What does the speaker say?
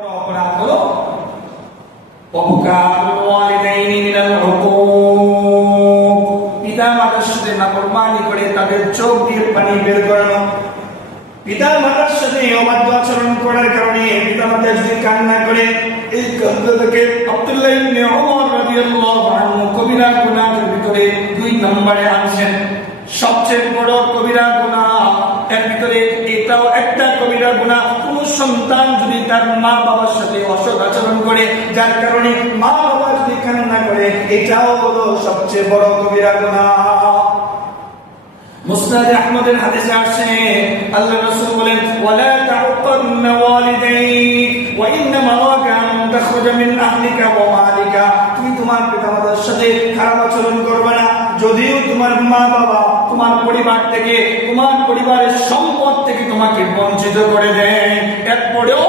বড় অপরাধ হলো ওয়াবুকাউল ওয়ালিদাইনি মিনাল উকুক, পিতা মাতার সাথে নাফরমানি করে তাদের চোখ দিয়ে পানি বের করানো। পিতা মাতার সাথে অবাধ্য আচরণ করার কারণে পিতা মাতা যদি কান্না করে, এই কান্না থেকে আব্দুল্লাহ ইবনে ওমর রাদিয়াল্লাহু আনহু কবিরা গুনাহের ভিতরে 2 নম্বরে আনছেন। সবচেয়ে বড় কবিরা গুনাহ এর ভিতরে এটাও একটা কবিরা গুনাহ। কোন সন্তান যদি তার মা বাবার সাথে অসৎ আচরণ করে, যার কারণে মা বাবা যদি কান্না করে, এটাও হলো সবচেয়ে বড় কবিরা গুনাহ। মুসনাদ আহমদের হাদিসে আসে আল্লাহর রাসূল বলেন, ওয়ালা তাউকান্না ওয়ালিদাইক ওয়া ইন্নামা কান তাখরুজা মিন আহলিকা ওয়া মালিকা, তুমি তোমার পিতামাতার সাথে খারাপ আচরণ করবে না, যদিও তোমার মা বাবা তোমার পরিবার থেকে, তোমার পরিবারের সম্পদ থেকে তোমাকে বঞ্চিত করে দেয়, এরপরেও